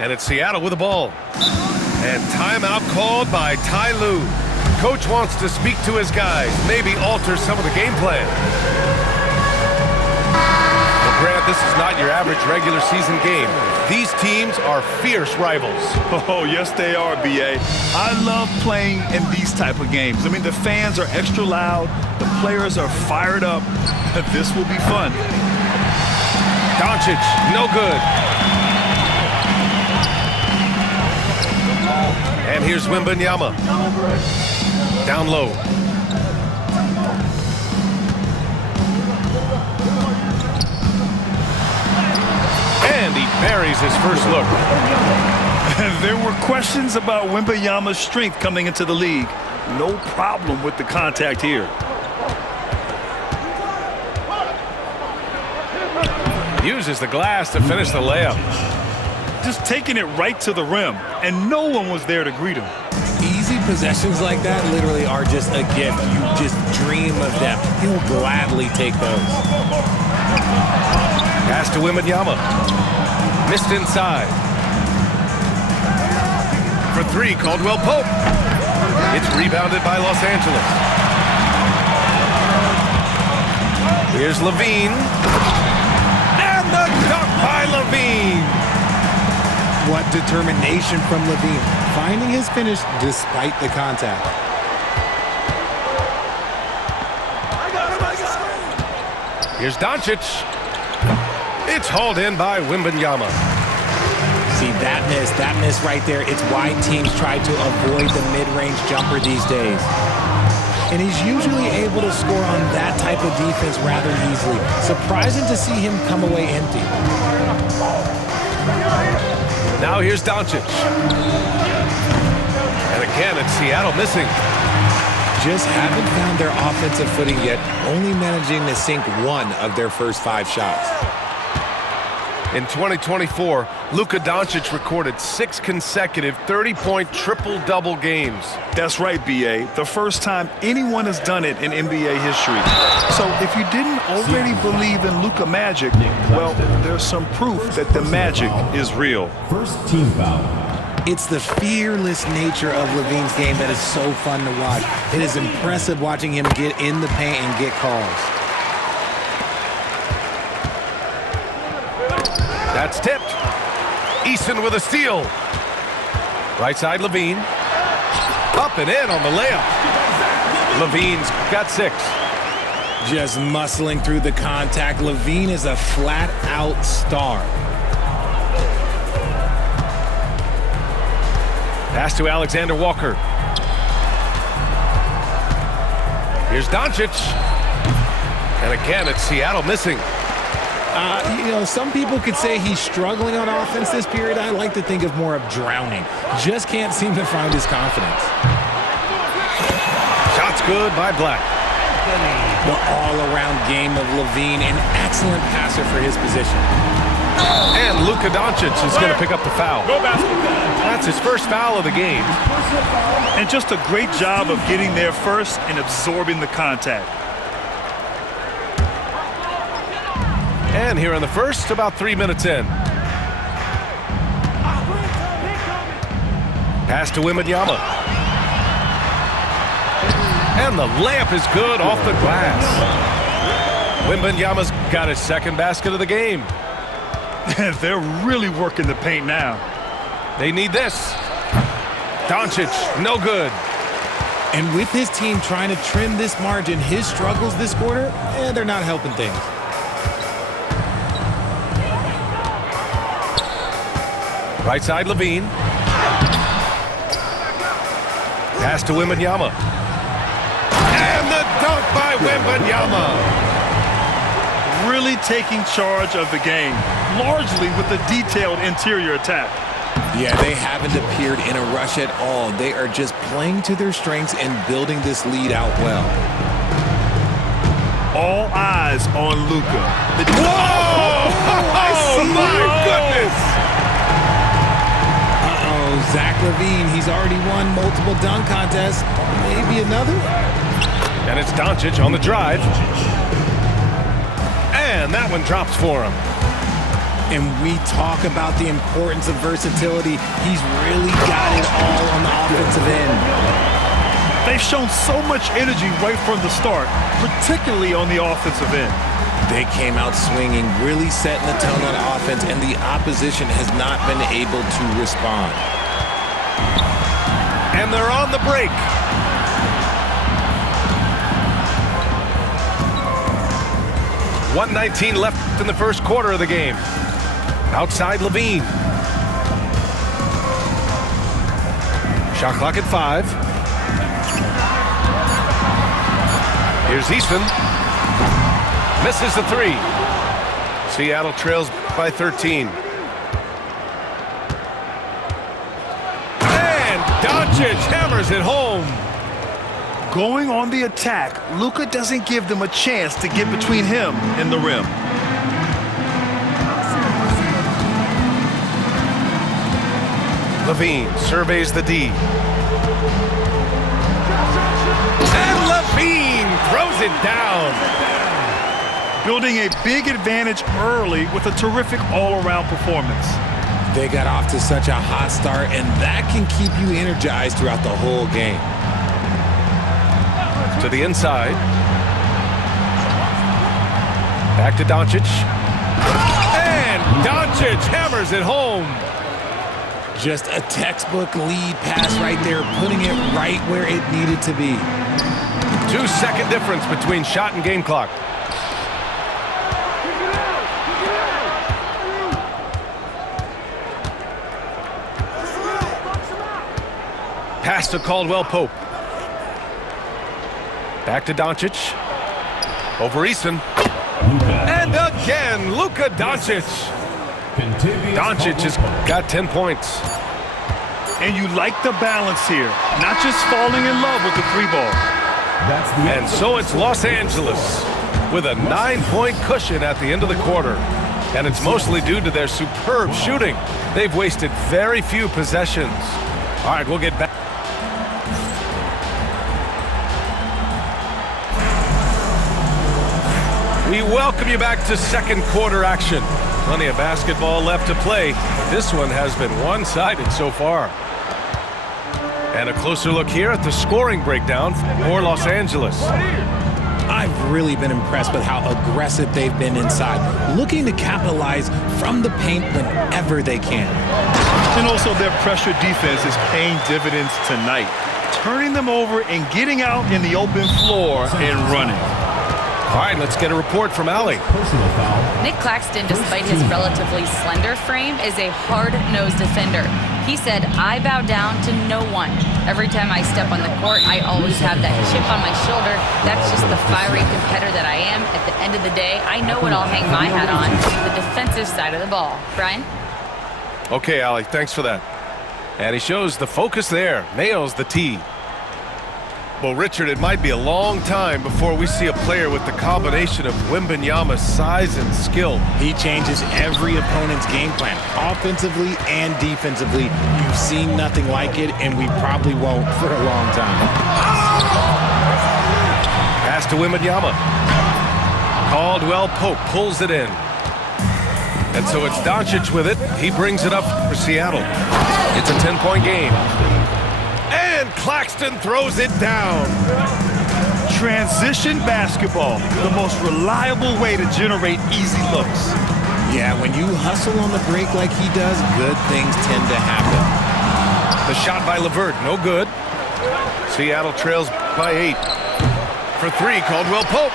And it's Seattle with the ball. And timeout called by Ty Lue. Coach wants to speak to his guys, maybe alter some of the game plan. Well, Grant, this is not your average regular season game. These teams are fierce rivals. Oh, yes, they are, B.A. I love playing in these type of games. I mean, the fans are extra loud. The players are fired up. This will be fun. Doncic, no good. And here's Wembanyama. Down low. And he buries his first look. There were questions about Wembanyama's strength coming into the league. No problem with the contact here. Uses the glass to finish the layup. Just taking it right to the rim, and no one was there to greet him. Easy possessions like that literally are just a gift. You just dream of them. He'll gladly take those. Pass to Wembanyama. Missed inside. For three, Caldwell Pope. It's rebounded by Los Angeles. Here's Levine. And the dunk by Levine. What determination from Levine, finding his finish despite the contact. Here's Doncic. It's hauled in by Wembanyama. See, that miss right there, it's why teams try to avoid the mid-range jumper these days. And he's usually able to score on that type of defense rather easily. Surprising to see him come away empty. Now here's Doncic. And again, it's Seattle missing. Just haven't found their offensive footing yet, only managing to sink one of their first 5 shots. In 2024, Luka Doncic recorded 6 consecutive 30-point triple-double games. That's right, B.A. The first time anyone has done it in NBA history. So if you didn't already believe in Luka magic, well, there's some proof that the magic is real. First team foul. It's the fearless nature of Levine's game that is so fun to watch. It is impressive watching him get in the paint and get calls. That's tipped. Eason with a steal. Right side, Levine. Up and in on the layup. Levine's got 6. Just muscling through the contact. Levine is a flat-out star. Pass to Alexander Walker. Here's Doncic. And again, it's Seattle missing. Some people could say he's struggling on offense this period. I like to think of more of drowning. Just can't seem to find his confidence. Shot's good by Black. The all-around game of Levine, an excellent passer for his position. And Luka Doncic is going to pick up the foul. That's his first foul of the game. And just a great job of getting there first and absorbing the contact. And here in the first, about 3 minutes in. Pass to Wembanyama. And the layup is good off the glass. Wembanyama's got his second basket of the game. They're really working the paint now. They need this. Doncic, no good. And with his team trying to trim this margin, his struggles this quarter, they're not helping things. Right side, Levine. Pass to Wembanyama. And the dunk by Wembanyama. Really taking charge of the game, largely with a detailed interior attack. Yeah, they haven't appeared in a rush at all. They are just playing to their strengths and building this lead out well. All eyes on Luka. Whoa! Oh, my goodness! Zach Levine, he's already won multiple dunk contests. Maybe another? And it's Doncic on the drive. And that one drops for him. And we talk about the importance of versatility. He's really got it all on the offensive end. They've shown so much energy right from the start, particularly on the offensive end. They came out swinging, really setting the tone on offense, and the opposition has not been able to respond. And they're on the break. .119 left in the first quarter of the game. Outside Levine. Shot clock at 5. Here's Easton. Misses the 3. Seattle trails by 13. And Doncic hammers it home. Going on the attack, Luka doesn't give them a chance to get between him and the rim. Levine surveys the D. And Levine throws it down. Building a big advantage early with a terrific all-around performance. They got off to such a hot start, and that can keep you energized throughout the whole game. To the inside. Back to Doncic. And Doncic hammers it home. Just a textbook lead pass right there, putting it right where it needed to be. 2-second difference between shot and game clock. Pass to Caldwell-Pope. Back to Doncic. Over Easton. And again, Luka Doncic. Doncic has got 10 points. And you like the balance here. Not just falling in love with the 3-ball. And so it's Los Angeles with a 9-point cushion at the end of the quarter. And it's mostly due to their superb shooting. They've wasted very few possessions. All right, we'll get back. We welcome you back to second quarter action. Plenty of basketball left to play. This one has been one-sided so far. And a closer look here at the scoring breakdown for Los Angeles. I've really been impressed with how aggressive they've been inside, looking to capitalize from the paint whenever they can. And also their pressure defense is paying dividends tonight, turning them over and getting out in the open floor and running. All right, let's get a report from Allie. Nick Claxton, despite his relatively slender frame, is a hard-nosed defender. He said, "I bow down to no one. Every time I step on the court, I always have that chip on my shoulder. That's just the fiery competitor that I am. At the end of the day, I know what I'll hang my hat on, the defensive side of the ball." Brian? Okay, Allie, thanks for that. And he shows the focus there, nails the tee. Well, Richard, it might be a long time before we see a player with the combination of Wembanyama's size and skill. He changes every opponent's game plan, offensively and defensively. You've seen nothing like it, and we probably won't for a long time. Pass to Wembanyama. Caldwell-Pope pulls it in. And so it's Doncic with it. He brings it up for Seattle. It's a 10-point game. And Claxton throws it down. Transition basketball, the most reliable way to generate easy looks. Yeah, when you hustle on the break like he does, good things tend to happen. The shot by LeVert, no good. Seattle trails by 8. For 3, Caldwell-Pope.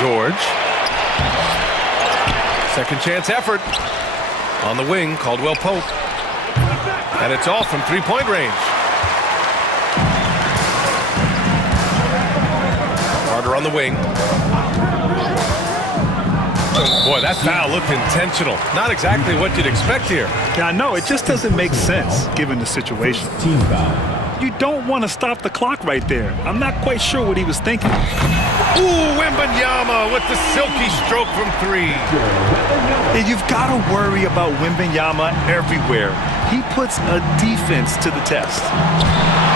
George. Second chance effort. On the wing, Caldwell-Pope. And it's all from three-point range. Carter on the wing. Boy, that foul looked intentional. Not exactly what you'd expect here. Yeah, I know. It just doesn't make sense given the situation. You don't want to stop the clock right there. I'm not quite sure what he was thinking. Ooh, Wembanyama with the silky stroke from 3. And you've got to worry about Wembanyama everywhere. He puts a defense to the test.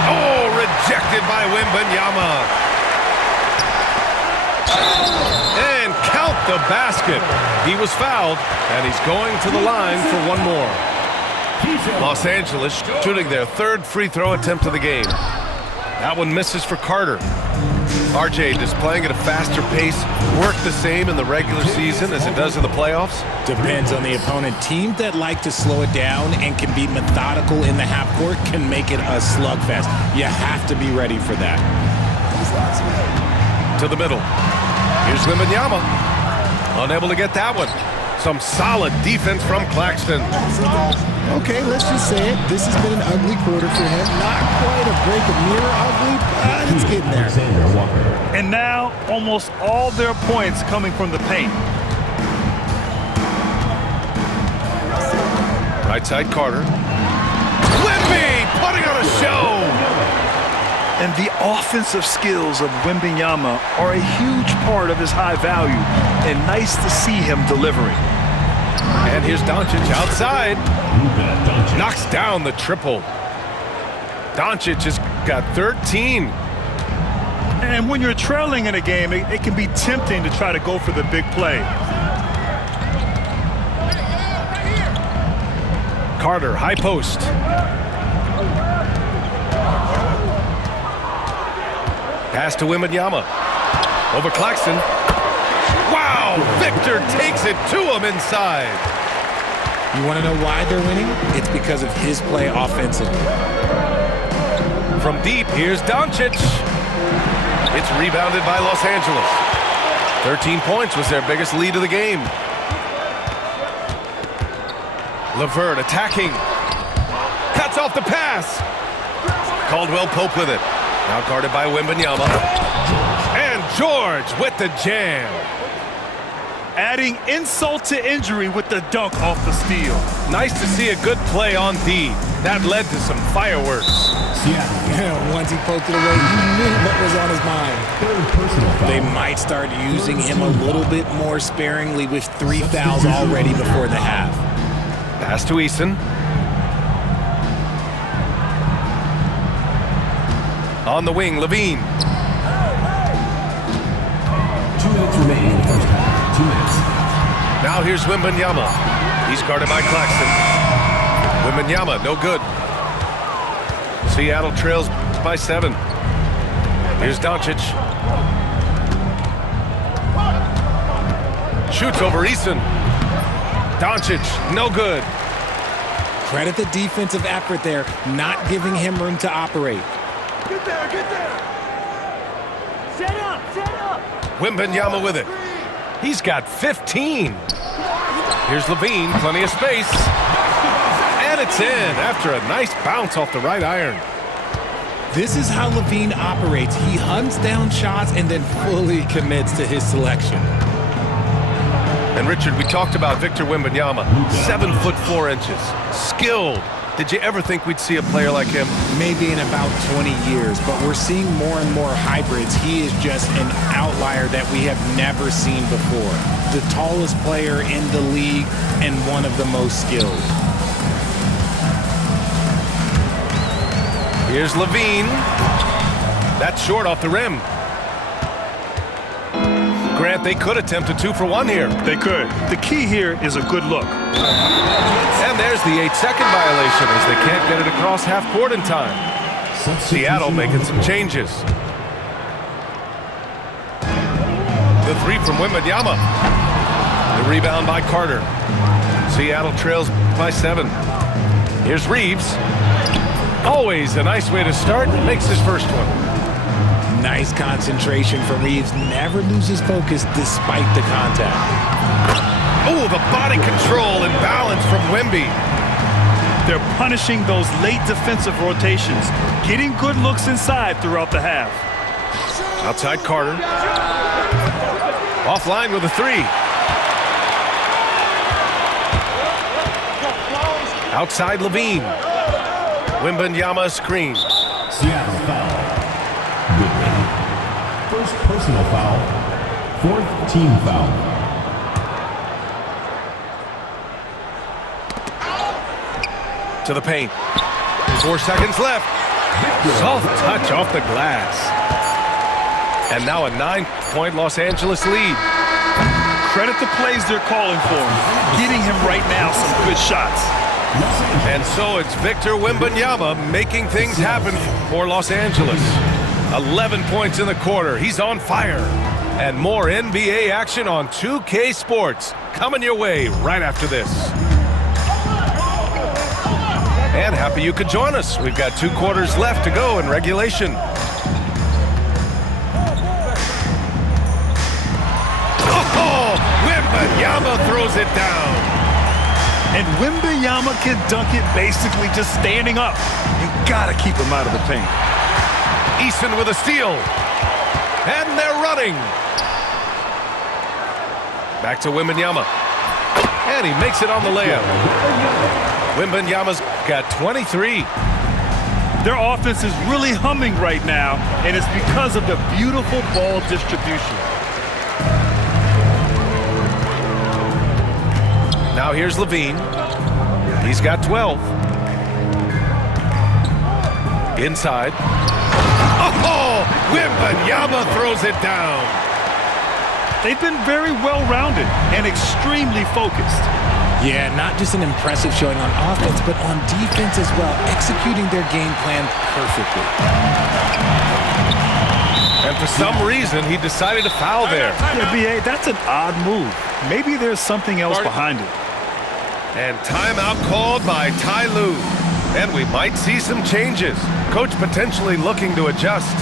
Oh, rejected by Wembanyama. And count the basket. He was fouled, and he's going to the line for one more. Los Angeles shooting their third free throw attempt of the game. That one misses for Carter. RJ displaying at a faster pace, work the same in the regular season as it does in the playoffs? Depends on the opponent. Teams that like to slow it down and can be methodical in the half court can make it a slugfest. You have to be ready for that. To the middle. Here's Wembanyama. Unable to get that one. Some solid defense from Claxton. Okay, let's just say it. This has been an ugly quarter for him. Not quite a break of mirror ugly, but it's getting there. And now, almost all their points coming from the paint. Right side, Carter. Wemby putting on a show. And the offensive skills of Wembanyama are a huge part of his high value, and nice to see him delivering. And here's Doncic outside. Knocks down the triple. Doncic has got 13. And when you're trailing in a game, it can be tempting to try to go for the big play. Carter, high post. Pass to Wembanyama. Over Claxton. Wow! Victor takes it to him inside. You want to know why they're winning? It's because of his play offensively. From deep, here's Doncic. It's rebounded by Los Angeles. 13 points was their biggest lead of the game. LeVert attacking. Cuts off the pass. Caldwell Pope with it. Now guarded by Wembanyama. And George with the jam. Adding insult to injury with the dunk off the steal. Nice to see a good play on D. That led to some fireworks. Yeah, once he poked it away, you knew what was on his mind. They might start using him a little bit more sparingly with 3 fouls already before the half. Pass to Eason. On the wing, Levine. 2 minutes remaining in the first half. 2 minutes. Now here's Wembanyama. He's guarded by Claxton. Wembanyama, no good. Seattle trails by 7. Here's Doncic. Shoots over Eason. Doncic, no good. Credit the defensive effort there, not giving him room to operate. Get there, get there. Set up, set up. Wembanyama with it. He's got 15. Here's Levine, plenty of space. And it's in after a nice bounce off the right iron. This is how Levine operates. He hunts down shots and then fully commits to his selection. And Richard, we talked about Victor Wembanyama, 7'4". Skilled. Did you ever think we'd see a player like him? Maybe in about 20 years, but we're seeing more and more hybrids. He is just an outlier that we have never seen before. The tallest player in the league and one of the most skilled. Here's Levine. That's short off the rim. Grant, they could attempt a 2-for-1 here. They could. The key here is a good look. And there's the 8-second violation as they can't get it across half court in time. Seattle making some changes. The 3 from Wembanyama. The rebound by Carter. Seattle trails by 7. Here's Reeves. Always a nice way to start. Makes his first one. Nice concentration from Reeves. Never loses focus despite the contact. Oh, the body control and balance from Wemby. They're punishing those late defensive rotations, getting good looks inside throughout the half. Outside Carter. Offline with a 3. Outside Levine. Wembanyama screen. Seattle foul. Goodwin. First personal foul. 4th team foul. To the paint. 4 seconds left. Soft touch off the glass. And now a 9-point Los Angeles lead. credit the plays they're calling for him. Getting him right now some good shots. And so it's Victor Wembanyama making things happen for Los Angeles. 11 points in the quarter. He's on fire. And more NBA action on 2K Sports coming your way right after this. And happy you could join us. We've got 2 quarters left to go in regulation. Oh, Wembanyama throws it down. And Wembanyama can dunk it basically just standing up. You gotta keep him out of the paint. Eason with a steal. And they're running. Back to Wembanyama. And he makes it on the layup. Wembanyama's got 23. Their offense is really humming right now, and it's because of the beautiful ball distribution. Now here's Levine. He's got 12. Inside. Oh, Wembanyama throws it down. They've been very well-rounded and extremely focused. Yeah, not just an impressive showing on offense, but on defense as well, executing their game plan perfectly. And for some reason, he decided to foul there. Yeah, B.A., that's an odd move. Maybe there's something else behind it. And timeout called by Ty Lue. And we might see some changes. Coach potentially looking to adjust.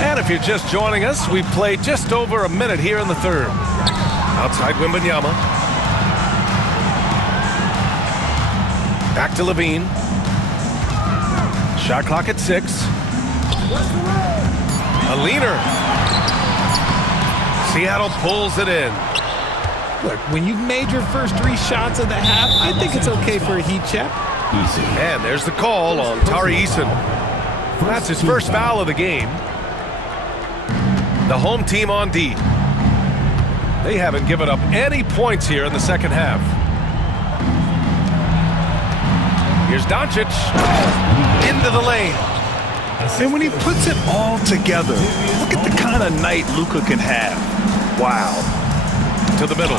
And if you're just joining us, we've played just over a minute here in the third. Outside Wembanyama. Back to Levine. Shot clock at 6. A leaner. Seattle pulls it in. Look, when you've made your first 3 shots of the half, I think it's okay for a heat check. And there's the call on Tari Eason. That's his first foul of the game. The home team on D. They haven't given up any points here in the second half. Here's Doncic. Into the lane. And when he puts it all together, look at the kind of night Luka can have. Wow. To the middle.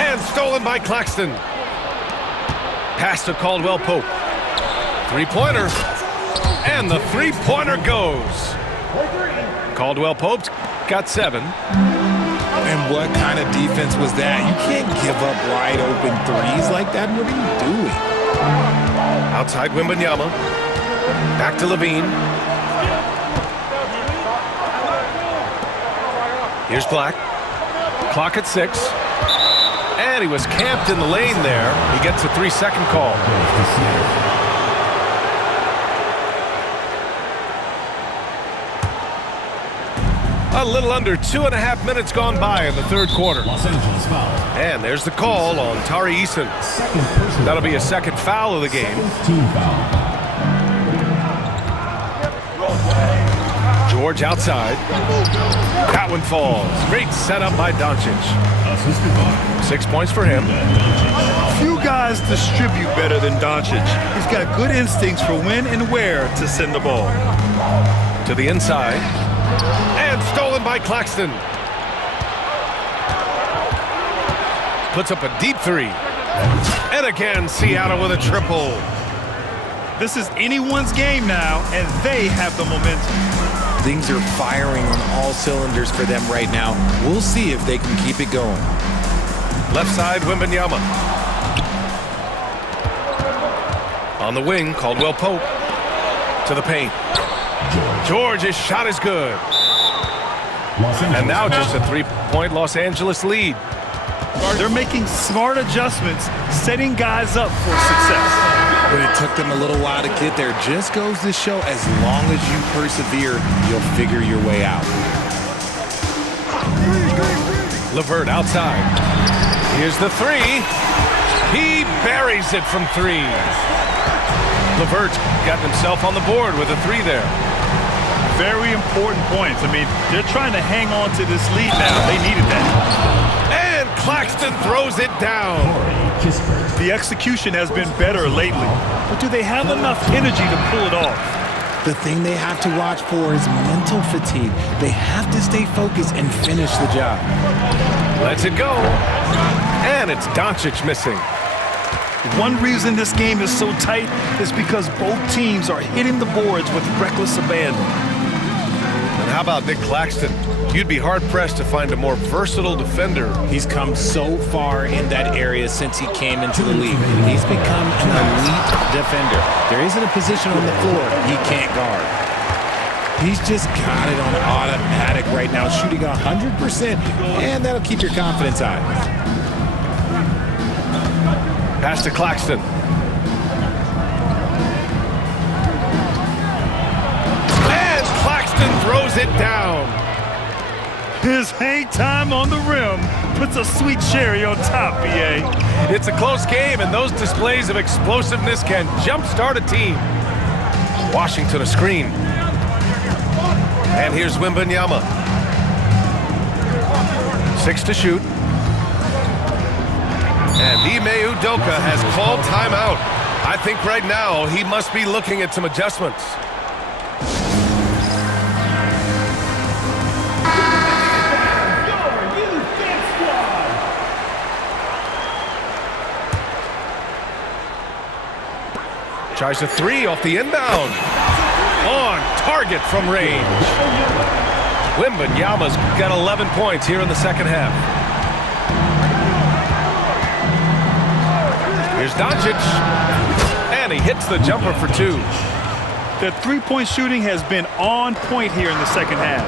And stolen by Claxton. Pass to Caldwell Pope. 3-pointer. And the 3-pointer goes. Caldwell Pope's got 7. And what kind of defense was that? You can't give up wide open threes like that. What are you doing? Outside Wembanyama. Back to Levine. Here's Black. Clock at 6. And he was camped in the lane there. He gets a 3-second call. A little under 2.5 minutes gone by in the third quarter. Los Angeles foul. And there's the call on Tari Eason. That'll be a second foul of the game. Team foul. George outside. That one falls. Great setup by Doncic. 6 points for him. Few guys distribute better than Doncic. He's got good instincts for when and where to send the ball. To the inside. And stolen by Claxton. Puts up a deep 3. And again, Seattle with a triple. This is anyone's game now, and they have the momentum. Things are firing on all cylinders for them right now. We'll see if they can keep it going. Left side, Wembanyama. On the wing, Caldwell Pope. To the paint. George's shot is good. And now just a 3-point Los Angeles lead. They're making smart adjustments, setting guys up for success. But it took them a little while to get there. Just goes to show, as long as you persevere, you'll figure your way out. LeVert outside. Here's the 3. He buries it from 3. LeVert's got himself on the board with a 3 there. Very important points. I mean, they're trying to hang on to this lead now. They needed that. And Claxton throws it down. The execution has been better lately, but do they have enough energy to pull it off? The thing they have to watch for is mental fatigue. They have to stay focused and finish the job. Lets it go. And it's Doncic missing. One reason this game is so tight is because both teams are hitting the boards with reckless abandon. And how about Nick Claxton? You'd be hard-pressed to find a more versatile defender. He's come so far in that area since he came into the league. He's become an elite defender. There isn't a position on the floor he can't guard. He's just got it on automatic right now, shooting 100%, and that'll keep your confidence high. Pass to Claxton. And Claxton throws it down. His hang time on the rim puts a sweet cherry on top, BA. It's a close game, and those displays of explosiveness can jumpstart a team. Washington a screen. And here's Wembanyama. 6 to shoot. And Ime Udoka has called timeout. I think right now he must be looking at some adjustments. Tries a 3 off the inbound. On target from range. Wembanyama's got 11 points here in the second half. Here's Doncic, and he hits the jumper for 2. The three-point shooting has been on point here in the second half.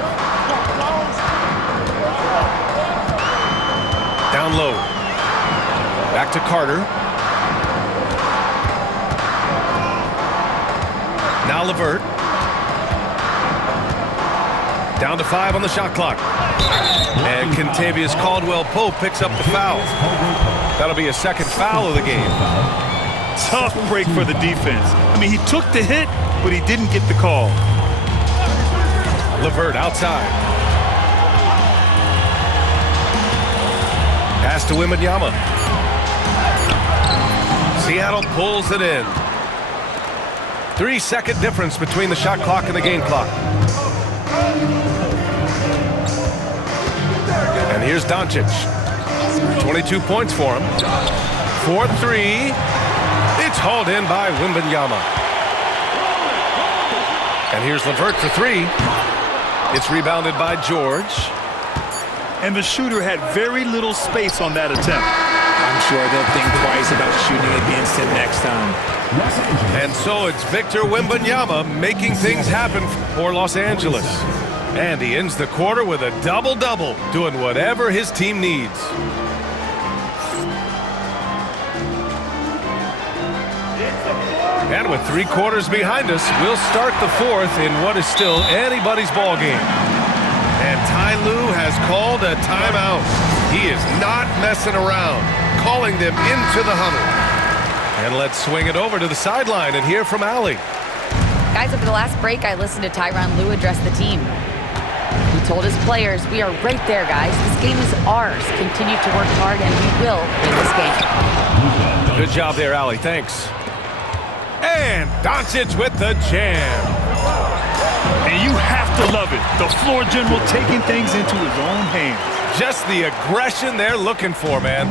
Down low. Back to Carter. Now LeVert. Down to 5 on the shot clock. And Kentavious Caldwell-Pope picks up the foul. That'll be a second foul of the game. Tough break for the defense. I mean, he took the hit, but he didn't get the call. LeVert outside. Pass to Wembanyama. Seattle pulls it in. 3-second difference between the shot clock and the game clock. And here's Doncic. 22 points for him. 4-3. It's hauled in by Wembanyama. And here's LeVert for 3. It's rebounded by George. And the shooter had very little space on that attempt. I'm sure they'll think twice about shooting against him next time. And so it's Victor Wembanyama making things happen for Los Angeles. And he ends the quarter with a double-double, doing whatever his team needs. And with 3 quarters behind us, we'll start the 4th in what is still anybody's ball game. And Ty Lue has called a timeout. He is not messing around, calling them into the huddle. And let's swing it over to the sideline and hear from Allie. Guys, over the last break, I listened to Tyronn Lue address the team. He told his players, we are right there, guys. This game is ours. Continue to work hard, and we will win this game. Good job there, Allie. Thanks. And Doncic with the jam. And you have to love it. The floor general taking things into his own hands. Just the aggression they're looking for, man.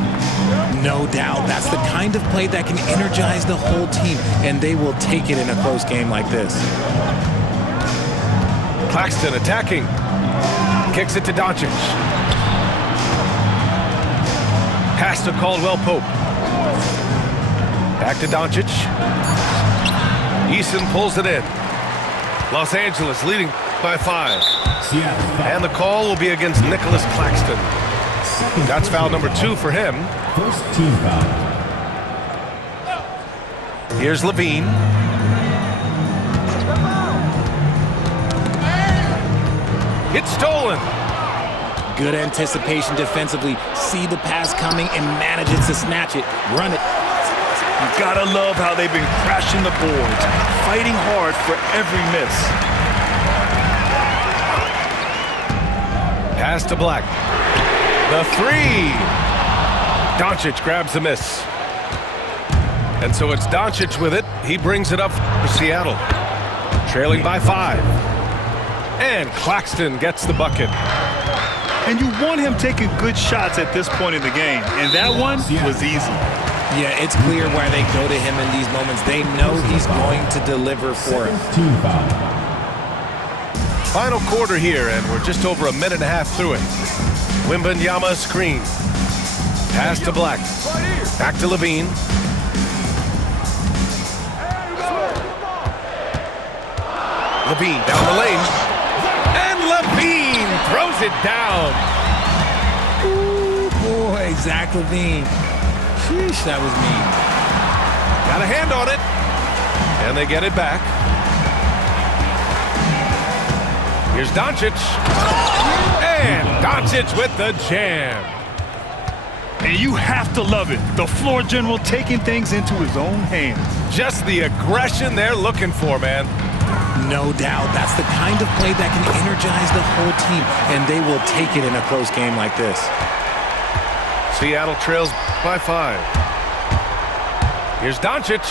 No doubt. That's the kind of play that can energize the whole team, and they will take it in a close game like this. Claxton attacking. Kicks it to Doncic. Pass to Caldwell-Pope. Back to Doncic. Eason pulls it in. Los Angeles leading by 5. And the call will be against Nicholas Claxton. That's foul number 2 for him. First team foul. Here's Levine. It's stolen. Good anticipation defensively. See the pass coming and manages to snatch it. Run it. You gotta love how they've been crashing the boards, fighting hard for every miss. Pass to Black. The three. Doncic grabs the miss. And so it's Doncic with it. He brings it up for Seattle. Trailing by 5. And Claxton gets the bucket. And you want him taking good shots at this point in the game. And that one was easy. Yeah, it's clear why they go to him in these moments. They know he's going to deliver for him. Team foul. Final quarter here, and we're just over a minute and a half through it. Wembanyama screen. Pass to Black. Back to Levine. Levine down the lane. And Levine throws it down. Ooh, boy, Zach Levine. Sheesh, that was mean. Got a hand on it. And they get it back. Here's Doncic. And Doncic with the jam. And you have to love it. The floor general taking things into his own hands. Just the aggression they're looking for, man. No doubt. That's the kind of play that can energize the whole team, and they will take it in a close game like this. Seattle trails by 5. Here's Doncic.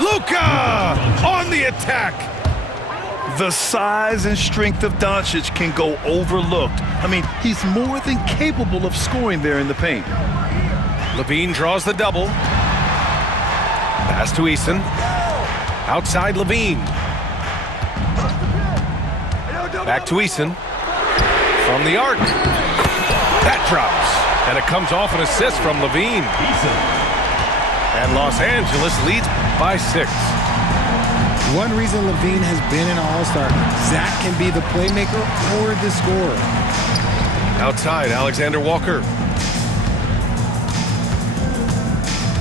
Luka on the attack. The size and strength of Doncic can go overlooked. I mean, he's more than capable of scoring there in the paint. Levine draws the double. Pass to Eason. Outside Levine. Back to Eason. From the arc. That drops. And it comes off an assist from Levine. And Los Angeles leads by 6. One reason Levine has been an all-star, Zach can be the playmaker or the scorer. Outside, Alexander Walker.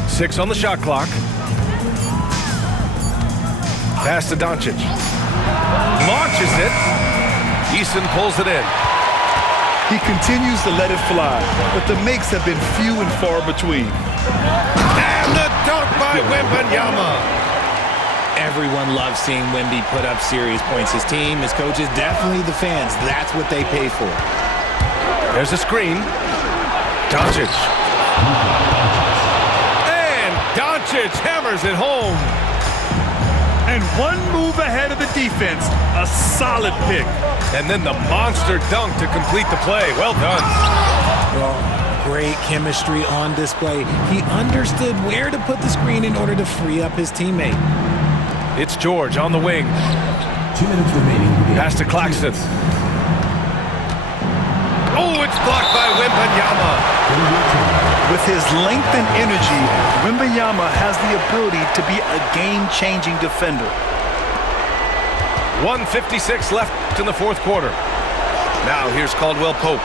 6 on the shot clock. Pass to Doncic. Launches it. Eason pulls it in. He continues to let it fly, but the makes have been few and far between. And the dunk by Wembanyama. Everyone loves seeing Wemby put up serious points. His team, his coaches, definitely the fans. That's what they pay for. There's a screen. Doncic. And Doncic hammers it home. And one move ahead of the defense. A solid pick. And then the monster dunk to complete the play. Well done. Well, great chemistry on display. He understood where to put the screen in order to free up his teammate. It's George on the wing. 2 minutes remaining. Pass to Claxton. Oh, it's blocked by Wembanyama. With his length and energy, Wembanyama has the ability to be a game-changing defender. 1:56 left in the fourth quarter. Now here's Caldwell Pope.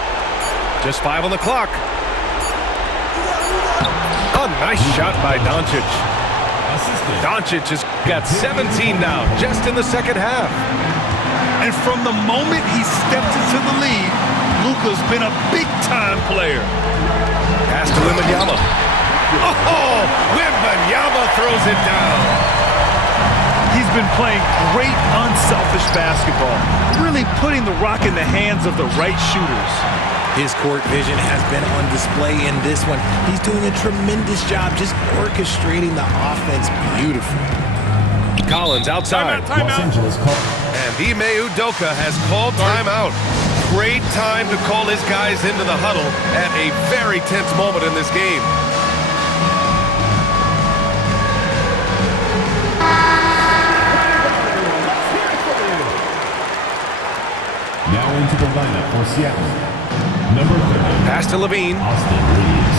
Just 5 on the clock. A nice shot by Doncic. Doncic has got 17 now, just in the second half. And from the moment he stepped into the lead, Luka's been a big-time player. Pass to Wembanyama. Oh, Wembanyama throws it down. He's been playing great, unselfish basketball, really putting the rock in the hands of the right shooters. His court vision has been on display in this one. He's doing a tremendous job just orchestrating the offense beautifully. Collins outside. Los Angeles call. And Ime Udoka has called timeout. Great time to call his guys into the huddle at a very tense moment in this game. Now into the lineup for Seattle. Number 30. Pass to Levine. Austin Reeves.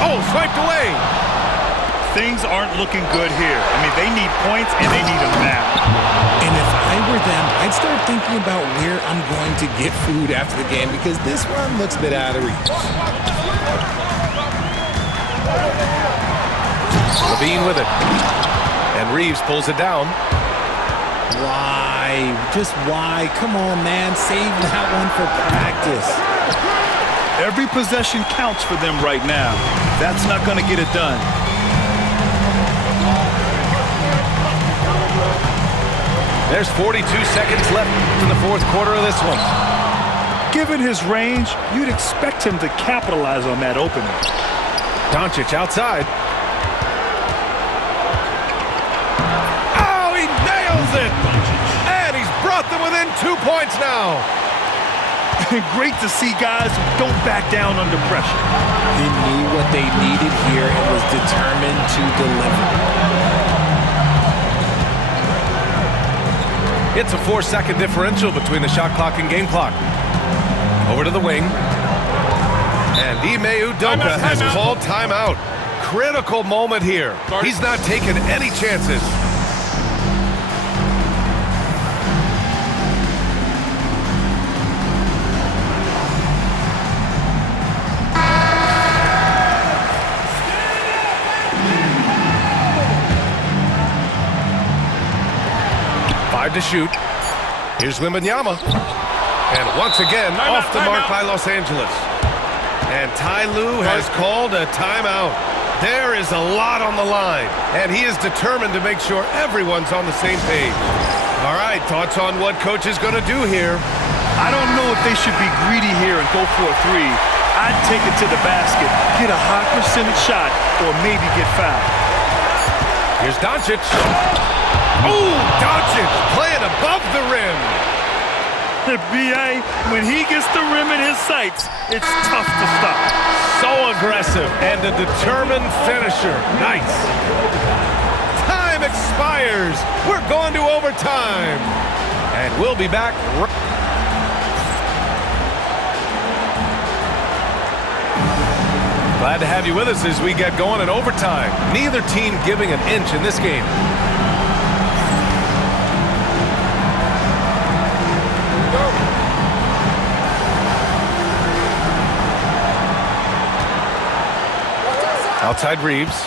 Oh, swiped away. Things aren't looking good here. I mean, they need points and they need them now. And if I were them, I'd start thinking about where I'm going to get food after the game because this one looks a bit out of reach. Levine with it. And Reeves pulls it down. Why? Just why? Come on, man. Save that one for practice. Every possession counts for them right now. That's not going to get it done. There's 42 seconds left in the fourth quarter of this one. Given his range, you'd expect him to capitalize on that opening. Doncic outside. Oh, he nails it! And he's brought them within 2 points now. Great to see guys who don't back down under pressure. He knew what they needed here and was determined to deliver. It's a 4-second differential between the shot clock and game clock. Over to the wing. And Ime Udoka has called timeout. Critical moment here. He's not taking any chances. To shoot. Here's Wembanyama. And once again, off the mark by Los Angeles. And Ty Lue has called a timeout. There is a lot on the line, and he is determined to make sure everyone's on the same page. All right, thoughts on what coach is going to do here? I don't know if they should be greedy here and go for a three. I'd take it to the basket, get a high percentage shot, or maybe get fouled. Here's Doncic. Oh, Doncic playing above the rim. B.A., when he gets the rim in his sights, it's tough to stop. So aggressive and a determined finisher. Nice. Time expires. We're going to overtime. And we'll be back. Glad to have you with us as we get going in overtime. Neither team giving an inch in this game. Outside Reeves.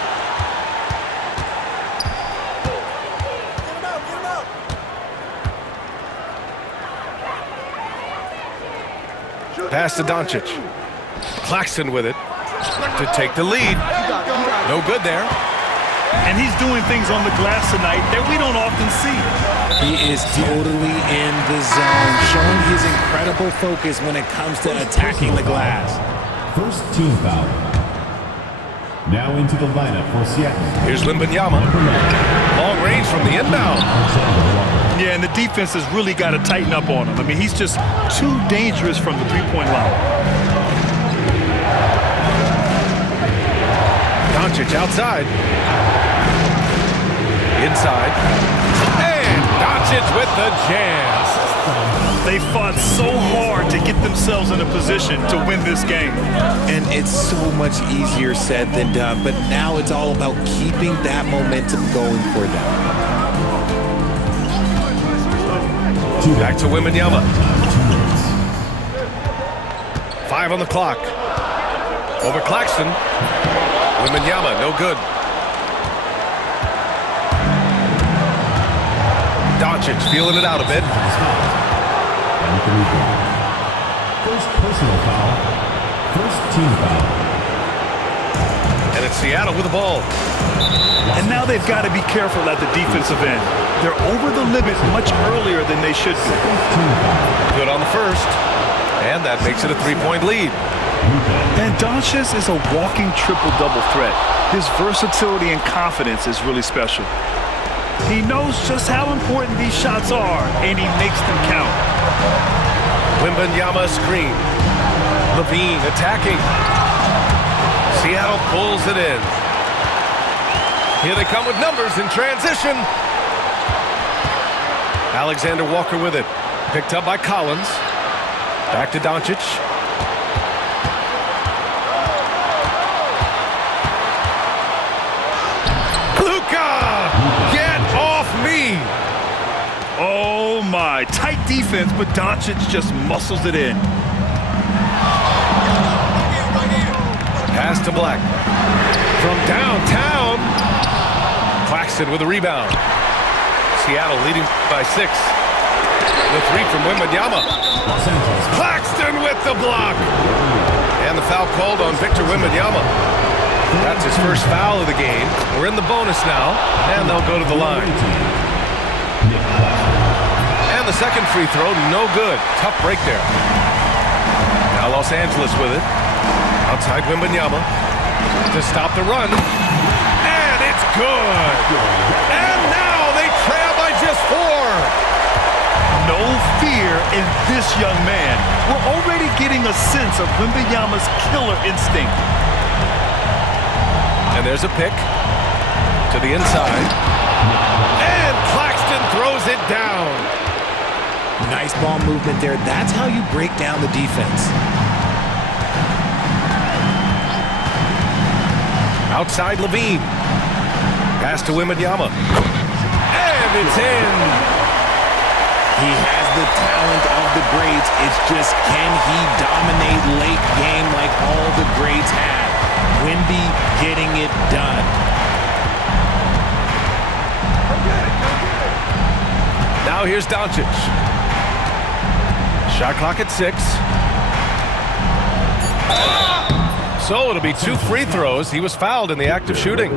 Pass to Doncic. Claxton with it to take the lead. No good there. And he's doing things on the glass tonight that we don't often see. He is totally in the zone, showing his incredible focus when it comes to attacking the glass. First team foul. Now into the lineup for Seattle. Here's Wembanyama. Long range from the inbound. Yeah, and the defense has really got to tighten up on him. I mean, he's just too dangerous from the three-point line. Doncic outside. Inside. And Doncic with the jam. They fought so hard to get themselves in a position to win this game. And it's so much easier said than done, but now it's all about keeping that momentum going for them. Back to Wembanyama. 5 on the clock. Over Claxton. Wembanyama, no good. Doncic feeling it out a bit. First personal foul. First team foul. And it's Seattle with the ball. And now they've got to be careful at the defensive end. They're over the limit much earlier than they should be. Good on the first. And that makes it a 3-point lead. And Doncic is a walking triple-double threat. His versatility and confidence is really special. He knows just how important these shots are, and he makes them count. Wembanyama screen. Levine attacking. Seattle pulls it in. Here they come with numbers in transition. Alexander Walker with it. Picked up by Collins. Back to Doncic. Oh my, tight defense, but Doncic just muscles it in. Pass to Black. From downtown. Claxton with a rebound. Seattle leading by 6. The 3 from Wembanyama. Claxton with the block. And the foul called on Victor Wembanyama. That's his first foul of the game. We're in the bonus now, and they'll go to the line. And the second free throw, no good. Tough break there. Now Los Angeles with it. Outside Wembanyama to stop the run. And it's good. And now they trail by just 4. No fear in this young man. We're already getting a sense of Wembanyama's killer instinct. And there's a pick to the inside. And Claxton throws it down. Nice ball movement there. That's how you break down the defense. Outside Levine. Pass to Wembanyama. And it's in. He has the talent of the greats. It's just, can he dominate late game like all the greats have? Wemby getting it done. Now here's Doncic. Shot clock at 6. So it'll be 2 free throws. He was fouled in the act of shooting.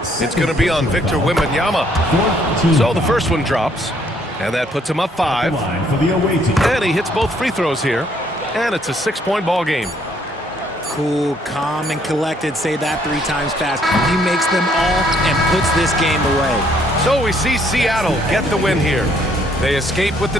It's going to be on Victor Wembanyama. So the first one drops, and that puts him up 5. And he hits both free throws here, and it's a 6-point ball game. Cool, calm, and collected. Say that 3 times fast. He makes them all and puts this game away. So we see Seattle get the win here. They escape with the